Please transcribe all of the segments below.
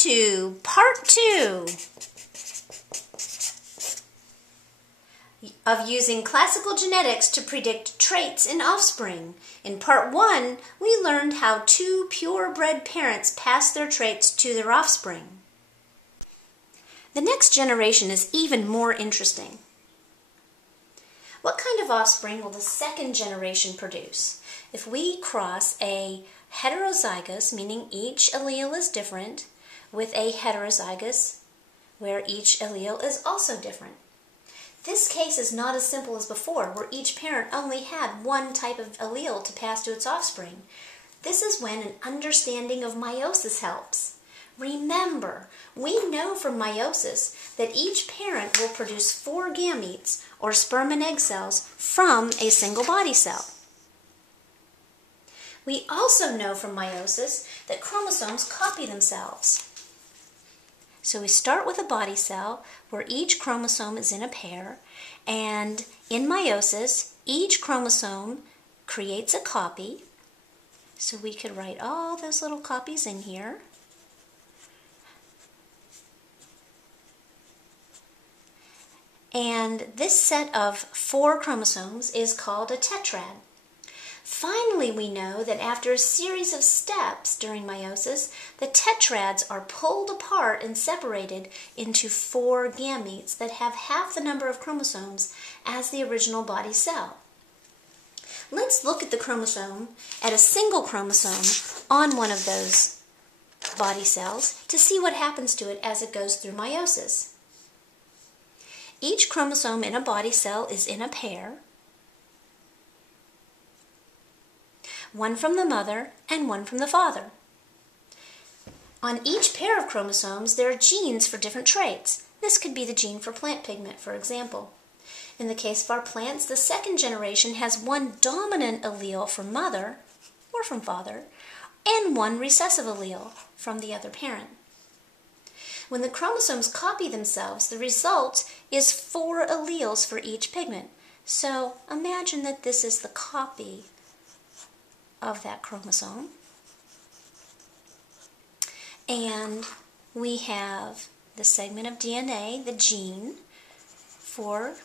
to part 2 of using classical genetics to predict traits in offspring. In part 1, we learned how 2 purebred parents pass their traits to their offspring. The next generation is even more interesting. What kind of offspring will the second generation produce? If we cross a heterozygous, meaning each allele is different, with a heterozygous, where each allele is also different. This case is not as simple as before, where each parent only had one type of allele to pass to its offspring. This is when an understanding of meiosis helps. Remember, we know from meiosis that each parent will produce 4 gametes, or sperm and egg cells, from a single body cell. We also know from meiosis that chromosomes copy themselves. So we start with a body cell where each chromosome is in a pair, and in meiosis, each chromosome creates a copy. So we could write all those little copies in here. And this set of 4 chromosomes is called a tetrad. Finally, we know that after a series of steps during meiosis, the tetrads are pulled apart and separated into 4 gametes that have half the number of chromosomes as the original body cell. Let's look at the chromosome, at a single chromosome on one of those body cells to see what happens to it as it goes through meiosis. Each chromosome in a body cell is in a pair, one from the mother and one from the father. On each pair of chromosomes, there are genes for different traits. This could be the gene for plant pigment, for example. In the case of our plants, the second generation has one dominant allele from mother or from father, and one recessive allele from the other parent. When the chromosomes copy themselves, the result is 4 alleles for each pigment. So imagine that this is the copy of that chromosome. And we have the segment of DNA, the gene for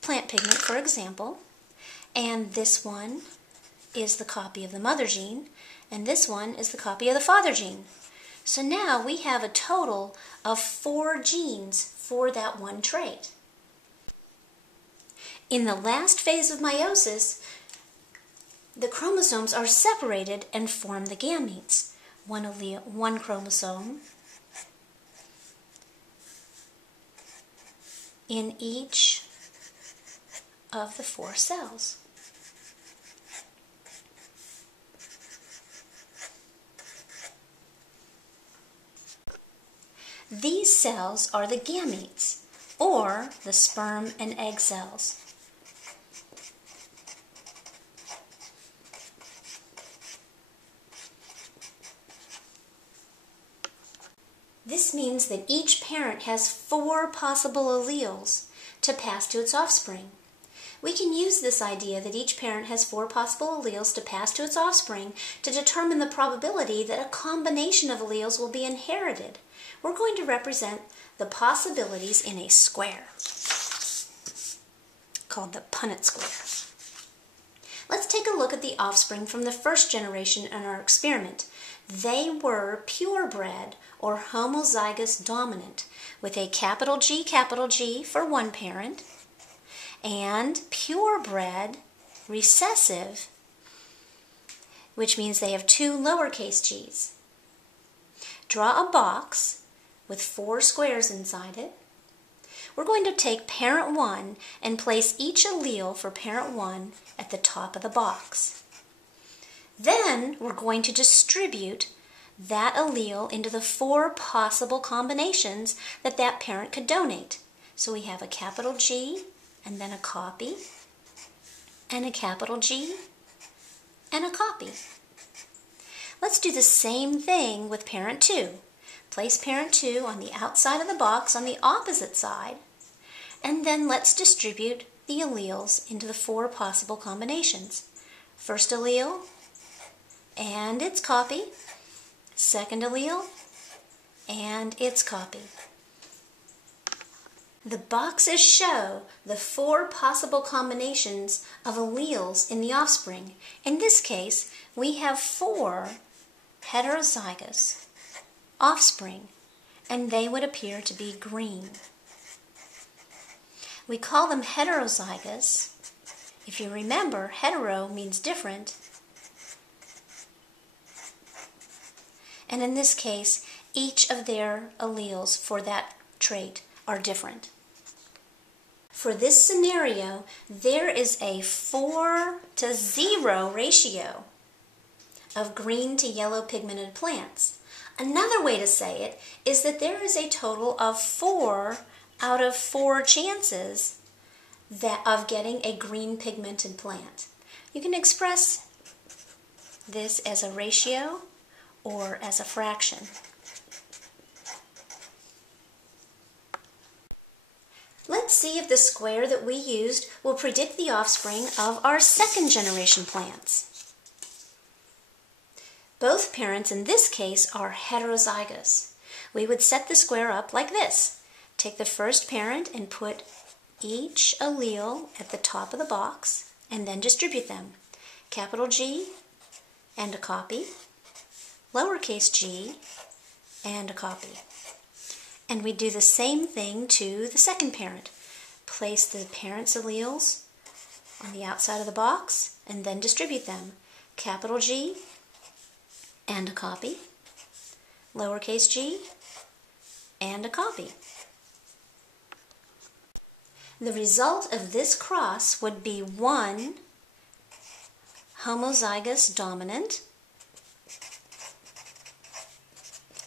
plant pigment, for example. And this one is the copy of the mother gene, and this one is the copy of the father gene. So now we have a total of 4 genes for that one trait. In the last phase of meiosis, the chromosomes are separated and form the gametes. One chromosome in each of the 4 cells. These cells are the gametes, or the sperm and egg cells. This means that each parent has 4 possible alleles to pass to its offspring. We can use this idea that each parent has 4 possible alleles to pass to its offspring to determine the probability that a combination of alleles will be inherited. We're going to represent the possibilities in a square called the punnett square. Let's take a look at the offspring from the first generation in our experiment. They were purebred or homozygous dominant with a capital G for one parent, and purebred recessive, which means they have 2 lowercase g's. Draw a box with 4 squares inside it. We're going to take parent 1 and place each allele for parent 1 at the top of the box. Then we're going to distribute that allele into the 4 possible combinations that that parent could donate. So we have a capital G, and then a copy, and a capital G, and a copy. Let's do the same thing with parent 2. Place parent 2 on the outside of the box on the opposite side, and then let's distribute the alleles into the 4 possible combinations. First allele and its copy, second allele and its copy. The boxes show the 4 possible combinations of alleles in the offspring. In this case, we have 4 heterozygous offspring, and they would appear to be green. We call them heterozygous. If you remember, hetero means different. And in this case, each of their alleles for that trait are different. For this scenario, there is a 4-to-0 ratio of green to yellow pigmented plants. Another way to say it is that there is a total of 4 out of 4 chances of getting a green pigmented plant. You can express this as a ratio or as a fraction. Let's see if the square that we used will predict the offspring of our second generation plants. Both parents in this case are heterozygous. We would set the square up like this. Take the first parent and put each allele at the top of the box and then distribute them. Capital G and a copy, lowercase g and a copy. And we do the same thing to the second parent. Place the parent's alleles on the outside of the box and then distribute them. Capital G and a copy, lowercase g and a copy. The result of this cross would be 1 homozygous dominant.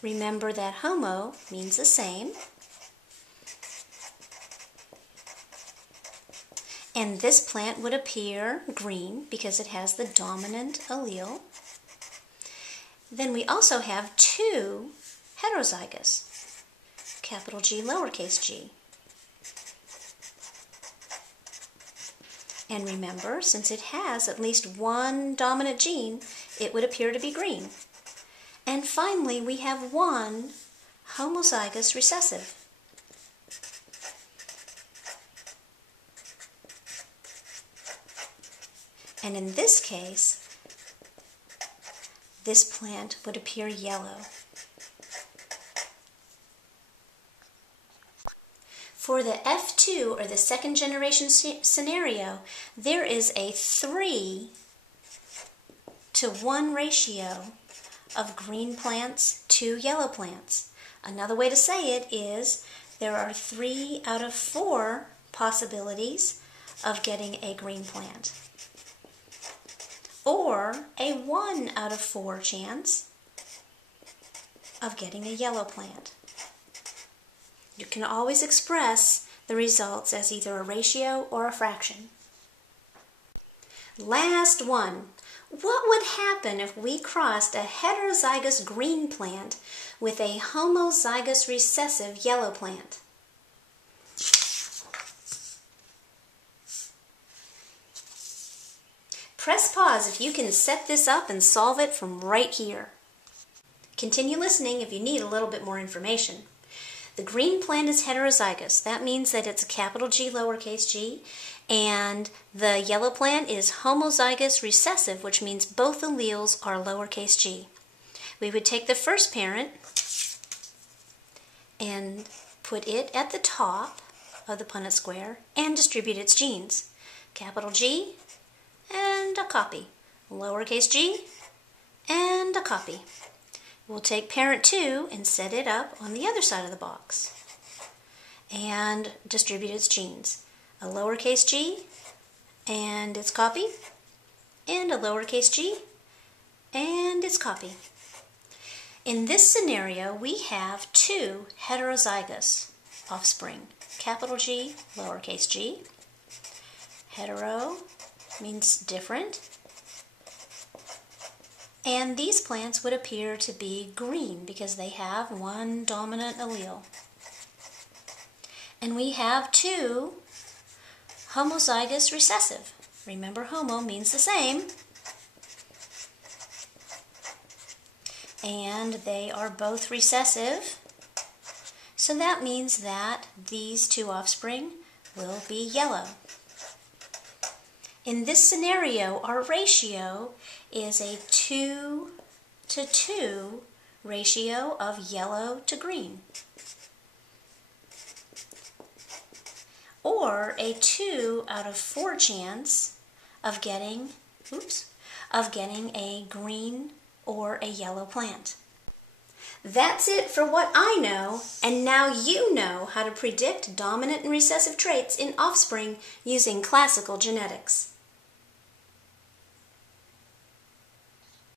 Remember that homo means the same. And this plant would appear green because it has the dominant allele. Then we also have 2 heterozygous, capital G, lowercase g. And remember, since it has at least 1 dominant gene, it would appear to be green. And finally, we have 1 homozygous recessive. And in this case, this plant would appear yellow. For the F2, or the second generation scenario, there is a 3-to-1 ratio of green plants to yellow plants. Another way to say it is there are 3 out of 4 possibilities of getting a green plant, or a 1 out of 4 chance of getting a yellow plant. You can always express the results as either a ratio or a fraction. Last one. What would happen if we crossed a heterozygous green plant with a homozygous recessive yellow plant? Press pause if you can set this up and solve it from right here. Continue listening if you need a little bit more information. The green plant is heterozygous. That means that it's a capital G, lowercase g, and the yellow plant is homozygous recessive, which means both alleles are lowercase g. We would take the first parent and put it at the top of the punnett square and distribute its genes. Capital G and a copy. Lowercase g and a copy. We'll take parent 2 and set it up on the other side of the box and distribute its genes. A lowercase g and its copy, and a lowercase g and its copy. In this scenario, we have 2 heterozygous offspring. Capital G, lowercase g. Hetero means different. And these plants would appear to be green because they have 1 dominant allele. And we have 2 homozygous recessive. Remember, homo means the same. And they are both recessive. So that means that these two offspring will be yellow. In this scenario, our ratio is a 2-to-2 ratio of yellow to green, or a 2 out of 4 chance of getting, a green or a yellow plant. That's it for what I know, and now you know how to predict dominant and recessive traits in offspring using classical genetics.